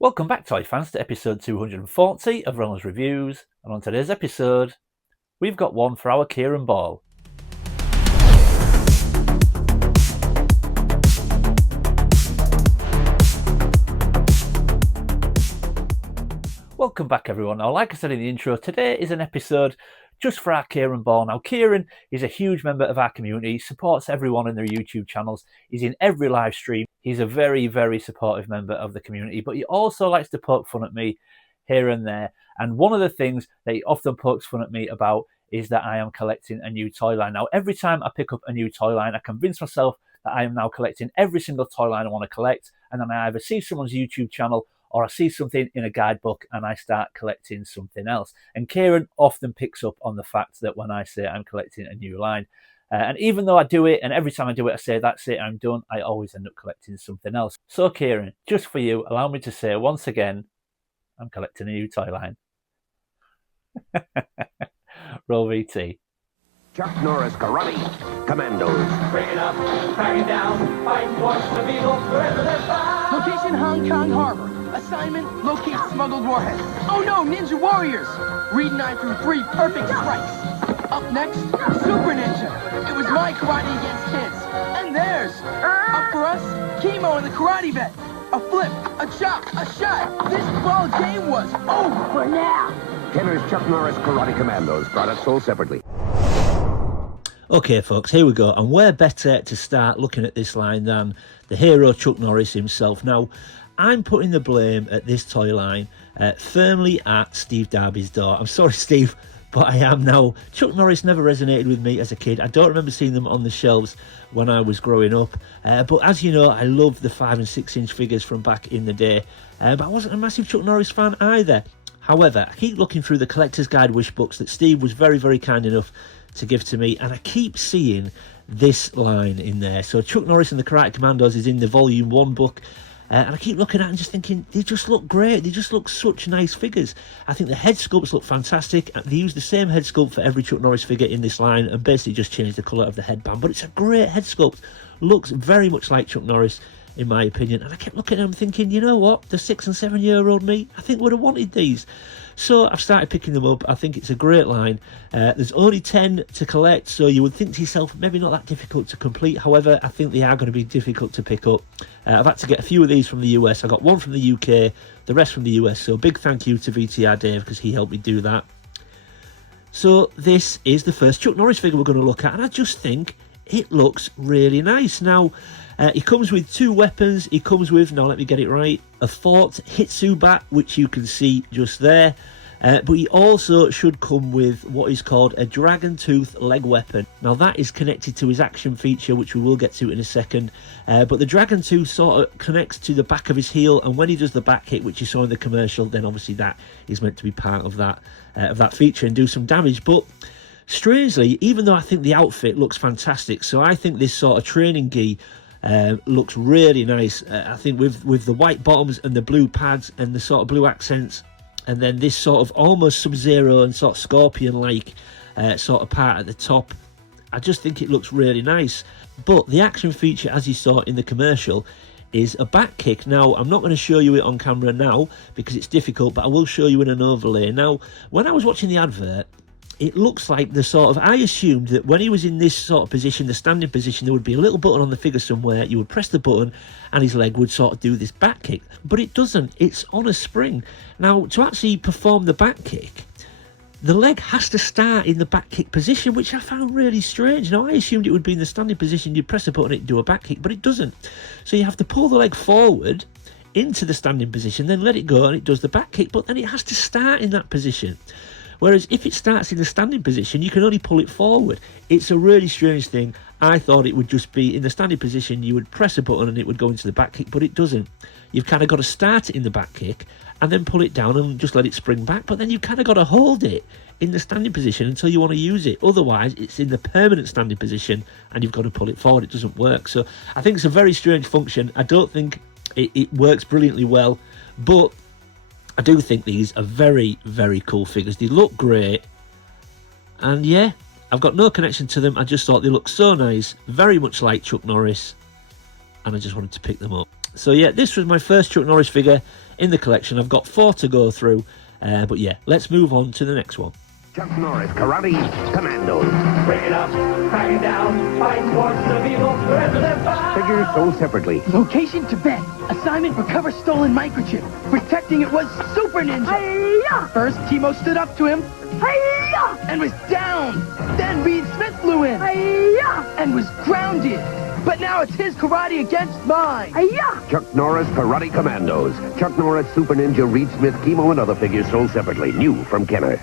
Welcome back, toy fans, to episode 240 of Ronald's Reviews, and on today's episode, we've got one for our Kieran Ball. Welcome back, everyone. Now, like I said in the intro, today is an episode just for our Kieran Ball. Now, Kieran is a huge member of our community. He supports everyone in their YouTube channels. He's in every live stream. He's a very, very supportive member of the community, but he also likes to poke fun at me here and there. And one of the things that he often pokes fun at me about is that I am collecting a new toy line. Now, every time I pick up a new toy line, I convince myself that I am now collecting every single toy line I want to collect. And then I either see someone's YouTube channel or I see something in a guidebook and I start collecting something else. And Kieran often picks up on the fact that when I say I'm collecting a new line, and even though I do it, and every time I do it, I say, that's it, I'm done, I always end up collecting something else. So Kieran, just for you, allow me to say once again, I'm collecting a new toy line. Roll VT. Chuck Norris Karate Kommandos. Bring it up, bang it down, fight and watch the Beatles wherever they're found. Location Hong Kong Harbor. Assignment, locate smuggled warheads. Oh no, Ninja Warriors! Read 9 through 3, perfect strikes. Up next, Super Ninja. It was my karate against his. And theirs. Up for us, chemo and the karate vet. A flip, a chop, a shot. This ball game was over for now. Kenner's Chuck Norris Karate Kommandos. Products sold separately. Okay, folks, here we go. And where better to start looking at this line than the hero Chuck Norris himself. Now, I'm putting the blame at this toy line firmly at Steve Darby's door. I'm sorry, Steve, but I am now. Chuck Norris never resonated with me as a kid. I don't remember seeing them on the shelves when I was growing up. But as you know, I love the 5 and 6 inch figures from back in the day. But I wasn't a massive Chuck Norris fan either. However, I keep looking through the collector's guide wish books that Steve was very, very kind enough to give to me, and I keep seeing this line in there. So Chuck Norris and the Karate Kommandos is in the volume 1 book. And I keep looking at it and just thinking, they just look great. They just look such nice figures. I think the head sculpts look fantastic. They use the same head sculpt for every Chuck Norris figure in this line and basically just changed the colour of the headband. But it's a great head sculpt. Looks very much like Chuck Norris, in my opinion. And I kept looking at them thinking, you know what? The 6 and 7 year old me, I think would have wanted these. So I've started picking them up. I think it's a great line. There's only 10 to collect, so you would think to yourself, maybe not that difficult to complete. However, I think they are going to be difficult to pick up. I've had to get a few of these from the US. I got one from the UK, the rest from the US. So big thank you to VTR Dave because he helped me do that. So this is the first Chuck Norris figure we're going to look at, and I just think it looks really nice. Now, he comes with 2 weapons. He comes with, now let me get it right, a Fort Hitsu bat, which you can see just there. But he also should come with what is called a Dragon Tooth leg weapon. Now that is connected to his action feature, which we will get to in a second. But the Dragon Tooth sort of connects to the back of his heel, and when he does the back kick, which you saw in the commercial, then obviously that is meant to be part of that feature and do some damage. But strangely, even though I think the outfit looks fantastic, so I think this sort of training gi looks really nice. I think with the white bottoms and the blue pads and the sort of blue accents, and then this sort of almost Sub-Zero and sort of Scorpion-like sort of part at the top, I just think it looks really nice. But the action feature, as you saw in the commercial, is a back kick. Now, I'm not going to show you it on camera now because it's difficult, but I will show you in an overlay. Now, when I was watching the advert, it looks like the sort of, I assumed that when he was in this sort of position, the standing position, there would be a little button on the figure somewhere. You would press the button and his leg would sort of do this back kick. But it doesn't. It's on a spring. Now, to actually perform the back kick, the leg has to start in the back kick position, which I found really strange. Now, I assumed it would be in the standing position. You'd press a button, it'd do a back kick, but it doesn't. So you have to pull the leg forward into the standing position, then let it go and it does the back kick, but then it has to start in that position. Whereas if it starts in the standing position, you can only pull it forward. It's a really strange thing. I thought it would just be in the standing position, you would press a button and it would go into the back kick, but it doesn't. You've kind of got to start it in the back kick and then pull it down and just let it spring back, but then you've kind of got to hold it in the standing position until you want to use it. Otherwise, it's in the permanent standing position and you've got to pull it forward. It doesn't work. So I think it's a very strange function. I don't think it works brilliantly well, but I do think these are very, very cool figures. They look great. And yeah, I've got no connection to them. I just thought they looked so nice. Very much like Chuck Norris. And I just wanted to pick them up. So yeah, this was my first Chuck Norris figure in the collection. I've got 4 to go through, but yeah, let's move on to the next one. Chuck Norris Karate Commandos. Break it up, crack it down, fight forces of evil wherever they're found. Figures sold separately. Location Tibet. Assignment recover stolen microchip. Protecting it was Super Ninja. Hi-ya! First, Timo stood up to him. Hi-ya! And was down. Then Reed Smith flew in. Hi-ya! And was grounded. But now it's his karate against mine. Hi-ya! Chuck Norris Karate Commandos. Chuck Norris, Super Ninja, Reed Smith, Chemo, and other figures sold separately. New from Kenner.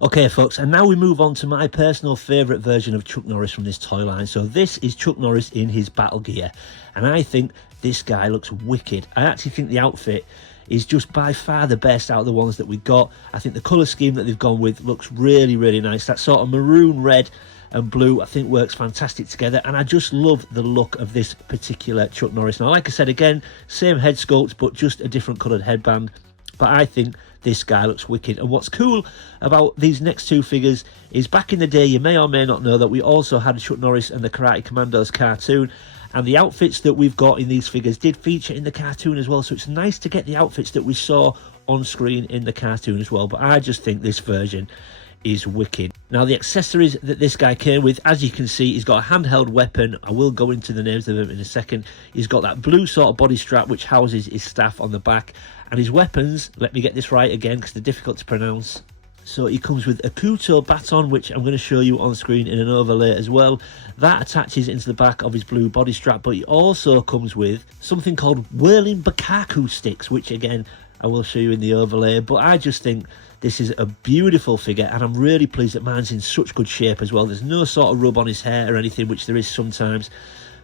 Okay, folks, and now we move on to my personal favourite version of Chuck Norris from this toy line. So this is Chuck Norris in his battle gear, and I think this guy looks wicked. I actually think the outfit is just by far the best out of the ones that we got. I think the colour scheme that they've gone with looks really, really nice. That sort of maroon, red and blue I think works fantastic together, and I just love the look of this particular Chuck Norris. Now, like I said, again, same head sculpt, but just a different coloured headband. But I think this guy looks wicked. And what's cool about these next 2 figures is back in the day, you may or may not know that we also had a Chuck Norris and the Karate Kommandos cartoon, and the outfits that we've got in these figures did feature in the cartoon as well, so it's nice to get the outfits that we saw on screen in the cartoon as well. But I just think this version is wicked. Now, the accessories that this guy came with, as you can see, he's got a handheld weapon. I will go into the names of them in a second. He's got that blue sort of body strap which houses his staff on the back, and his weapons, let me get this right again because they're difficult to pronounce. So he comes with a Kuto baton, which I'm going to show you on screen in an overlay as well. That attaches into the back of his blue body strap, but he also comes with something called whirling Bakaku sticks, which again I will show you in the overlay. But I just think this is a beautiful figure, and I'm really pleased that mine's in such good shape as well. There's no sort of rub on his hair or anything, which there is sometimes.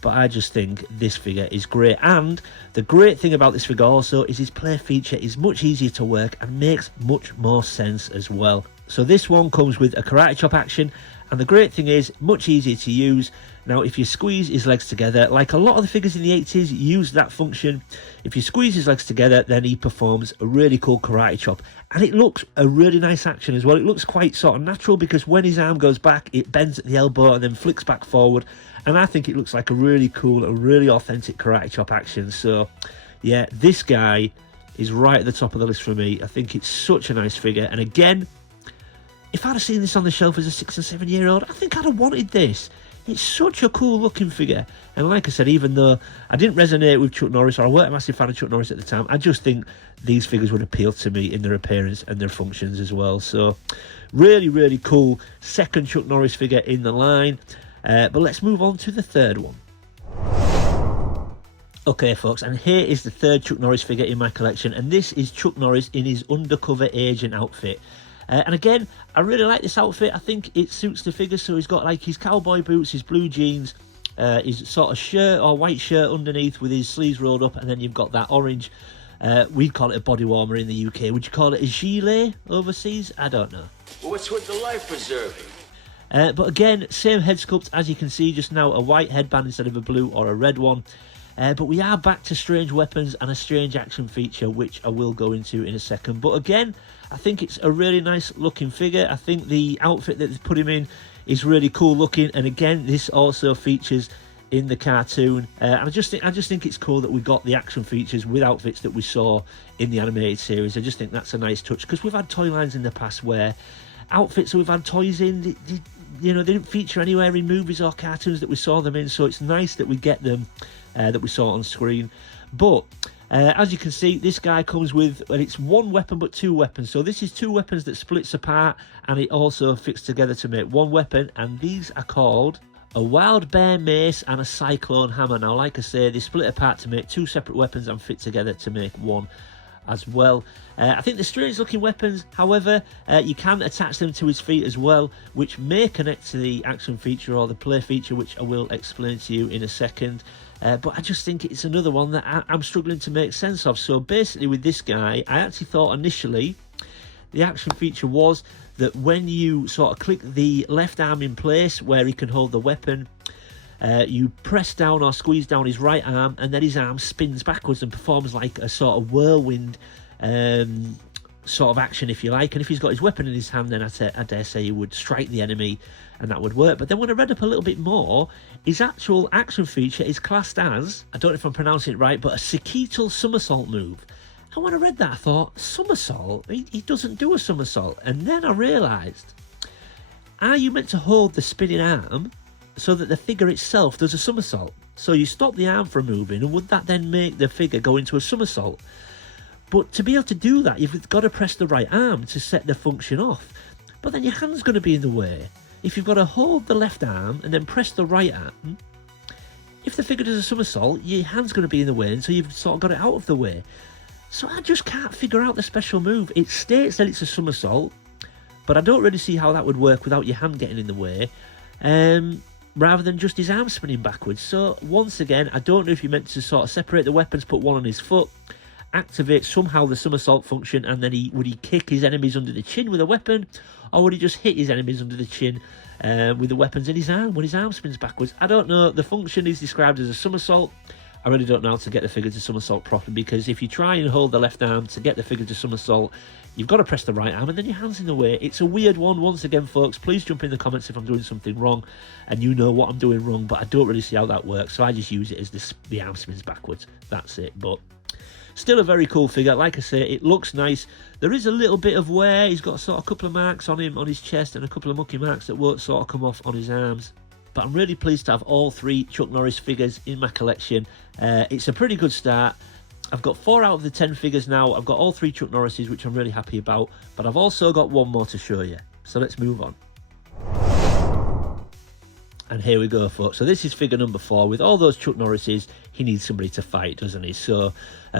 But I just think this figure is great. And the great thing about this figure also is his play feature is much easier to work and makes much more sense as well. So this one comes with a karate chop action, and the great thing is much easier to use. Now, if you squeeze his legs together, like a lot of the figures in the 80s use that function, if you squeeze his legs together, then he performs a really cool karate chop. And it looks a really nice action as well. It looks quite sort of natural because when his arm goes back, it bends at the elbow and then flicks back forward. And I think it looks like a really cool, a really authentic karate chop action. So, yeah, this guy is right at the top of the list for me. I think it's such a nice figure. And again, if I'd have seen this on the shelf as a 6 and 7 year old, I think I'd have wanted this. It's such a cool looking figure. And like I said, even though I didn't resonate with Chuck Norris, or I weren't a massive fan of Chuck Norris at the time, I just think these figures would appeal to me in their appearance and their functions as well. So really, really cool second Chuck Norris figure in the line. But let's move on to the third one. Okay, folks, and here is the third Chuck Norris figure in my collection, and this is Chuck Norris in his undercover agent outfit. And again, I really like this outfit. I think it suits the figure. So he's got like his cowboy boots, his blue jeans, his sort of shirt or white shirt underneath with his sleeves rolled up, and then you've got that orange, we'd call it a body warmer in the UK. Would you call it a gilet overseas? I don't know. What's with the life preserving? But again, same head sculpt as you can see just now, a white headband instead of a blue or a red one. But we are back to strange weapons and a strange action feature, which I will go into in a second. But again, I think it's a really nice looking figure. I think the outfit that they've put him in is really cool looking. And again, this also features in the cartoon. And I just think it's cool that we got the action features with outfits that we saw in the animated series. I just think that's a nice touch, because we've had toy lines in the past where outfits that we've had toys in, they didn't feature anywhere in movies or cartoons that we saw them in. So it's nice that we get them, that we saw on screen. But as you can see, this guy comes with, well, it's one weapon but two weapons. So this is two weapons that splits apart, and it also fits together to make one weapon. And these are called a wild bear mace and a cyclone hammer. Now, like I say, they split apart to make two separate weapons and fit together to make one as well. I think the strange looking weapons, however, you can attach them to his feet as well, which may connect to the action feature or the play feature, which I will explain to you in a second. But I just think it's another one that I'm struggling to make sense of. So basically with this guy, I actually thought initially the action feature was that when you sort of click the left arm in place where he can hold the weapon, you press down or squeeze down his right arm, and then his arm spins backwards and performs like a sort of whirlwind sort of action, if you like. And if he's got his weapon in his hand, then I dare say he would strike the enemy, and that would work. But then when I read up a little bit more, his actual action feature is classed as, I don't know if I'm pronouncing it right, but a Sequital somersault move. And when I read that, I thought, somersault? He doesn't do a somersault. And then I realised, are you meant to hold the spinning arm so that the figure itself does a somersault? So you stop the arm from moving, and would that then make the figure go into a somersault? But to be able to do that, you've got to press the right arm to set the function off. But then your hand's going to be in the way. If you've got to hold the left arm and then press the right arm, if the figure does a somersault, your hand's going to be in the way, and so you've sort of got it out of the way. So I just can't figure out the special move. It states that it's a somersault, but I don't really see how that would work without your hand getting in the way, rather than just his arm spinning backwards. So once again, I don't know if you're meant to sort of separate the weapons, put one on his foot, activate somehow the somersault function, and then would he kick his enemies under the chin with a weapon, or would he just hit his enemies under the chin with the weapons in his arm when his arm spins backwards? I don't know. The function is described as a somersault. I really don't know how to get the figure to somersault properly, because if you try and hold the left arm to get the figure to somersault, you've got to press the right arm, and then your hand's in the way. It's a weird one. Once again, folks, please jump in the comments if I'm doing something wrong and you know what I'm doing wrong, but I don't really see how that works, so I just use it as the arm spins backwards. That's it. But still a very cool figure. Like I say, it looks nice. There is a little bit of wear. He's got sort of a couple of marks on him on his chest and a couple of mucky marks that won't sort of come off on his arms. But I'm really pleased to have all 3 Chuck Norris figures in my collection. It's a pretty good start. I've got 4 out of the 10 figures now. I've got all 3 Chuck Norrises, which I'm really happy about. But I've also got one more to show you. So let's move on. And here we go, folks. So this is figure number 4. With all those Chuck Norrises, he needs somebody to fight, doesn't he? So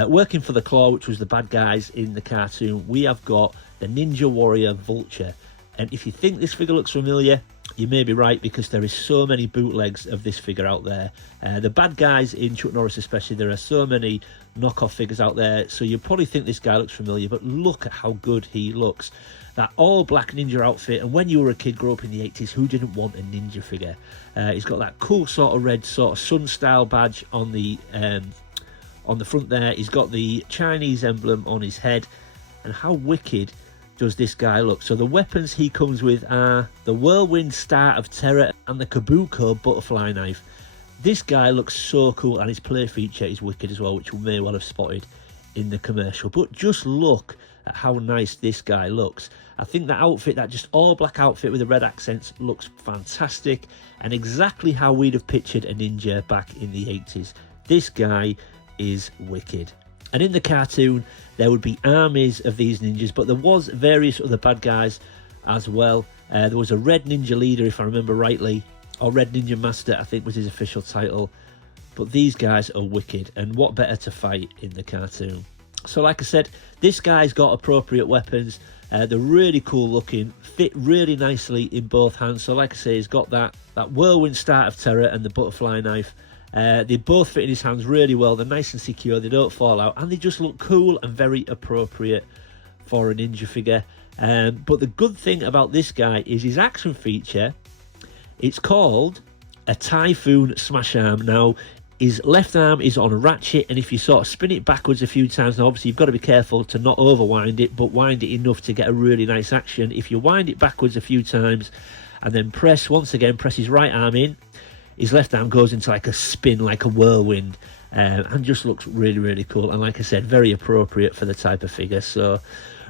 working for the Claw, which was the bad guys in the cartoon, we have got the Ninja Warrior Vulture. And if you think this figure looks familiar, you may be right, because there is so many bootlegs of this figure out there. The bad guys in Chuck Norris especially, there are so many knockoff figures out there, so you probably think this guy looks familiar, but look at how good he looks. That all black ninja outfit, and when you were a kid, grew up in the 80s, who didn't want a ninja figure? He's got that cool sort of red sort of sun style badge on the front there. He's got the Chinese emblem on his head, and how wicked does this guy look? So the weapons he comes with are the Whirlwind Star of Terror and the Kabuko butterfly knife. This guy looks so cool, and his play feature is wicked as well, which we may well have spotted in the commercial. But just look at how nice this guy looks. I think that outfit, that just all black outfit with the red accents, looks fantastic, and exactly how we'd have pictured a ninja back in the 80s. This guy is wicked. And in the cartoon, there would be armies of these ninjas, but there was various other bad guys as well. There was a Red Ninja Leader, if I remember rightly, or Red Ninja Master, I think was his official title. But these guys are wicked, and what better to fight in the cartoon? So like I said, this guy's got appropriate weapons. They're really cool looking, fit really nicely in both hands. So like I say, he's got that Whirlwind Star of Terror and the butterfly knife. They both fit in his hands really well. They're nice and secure, they don't fall out, and they just look cool and very appropriate for a ninja figure. But the good thing about this guy is his action feature. It's called a Typhoon Smash Arm. Now, his left arm is on a ratchet, and if you sort of spin it backwards a few times, now obviously you've got to be careful to not overwind it, but wind it enough to get a really nice action. If you wind it backwards a few times and then press his right arm in, his left arm goes into like a spin, like a whirlwind, and just looks really, really cool. And like I said, very appropriate for the type of figure. So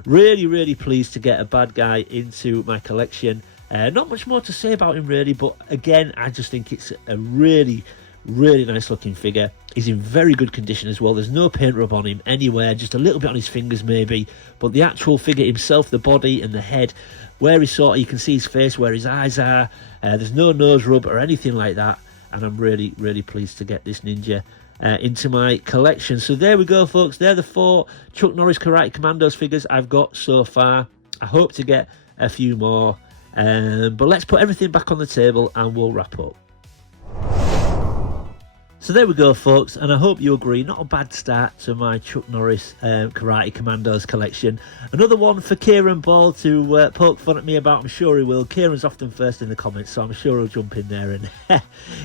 really, really pleased to get a bad guy into my collection. Not much more to say about him really, but again, I just think it's a really, really nice looking figure. He's in very good condition as well. There's no paint rub on him anywhere, just a little bit on his fingers maybe, but the actual figure himself, the body and the head, where he's sort of, you can see his face, where his eyes are, there's no nose rub or anything like that, and I'm really, really pleased to get this ninja into my collection. So there we go, folks. They're the 4 Chuck Norris Karate Kommandos figures I've got so far. I hope to get a few more, but let's put everything back on the table and we'll wrap up. So there we go, folks, and I hope you agree, not a bad start to my Chuck Norris Karate Kommandos collection. Another one for Kieran Ball to poke fun at me about. I'm sure he will. Kieran's often first in the comments, so I'm sure he'll jump in there and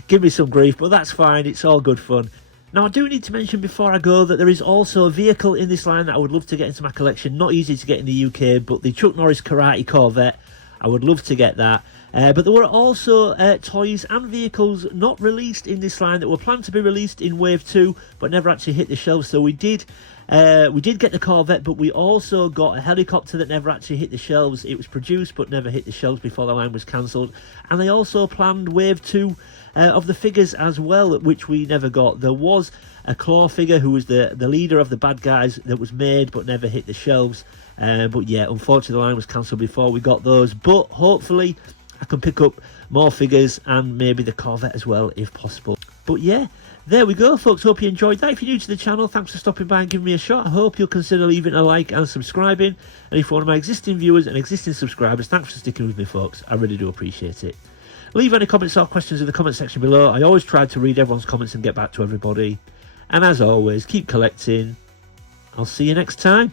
give me some grief, but that's fine. It's all good fun. Now, I do need to mention before I go that there is also a vehicle in this line that I would love to get into my collection. Not easy to get in the UK, but the Chuck Norris Karate Corvette. I would love to get that. But there were also toys and vehicles not released in this line that were planned to be released in Wave 2, but never actually hit the shelves. So we did get the Corvette, but we also got a helicopter that never actually hit the shelves. It was produced but never hit the shelves before the line was cancelled. And they also planned Wave 2 of the figures as well, which we never got. There was a Claw figure who was the leader of the bad guys that was made but never hit the shelves. But yeah, unfortunately the line was cancelled before we got those. But hopefully I can pick up more figures and maybe the Corvette as well if possible. But yeah, there we go, folks. Hope you enjoyed that. If you're new to the channel, thanks for stopping by and giving me a shot. I hope you'll consider leaving a like and subscribing. And if you're one of my existing viewers and existing subscribers, thanks for sticking with me, folks. I really do appreciate it. Leave any comments or questions in the comment section below. I always try to read everyone's comments and get back to everybody. And as always, keep collecting. I'll see you next time.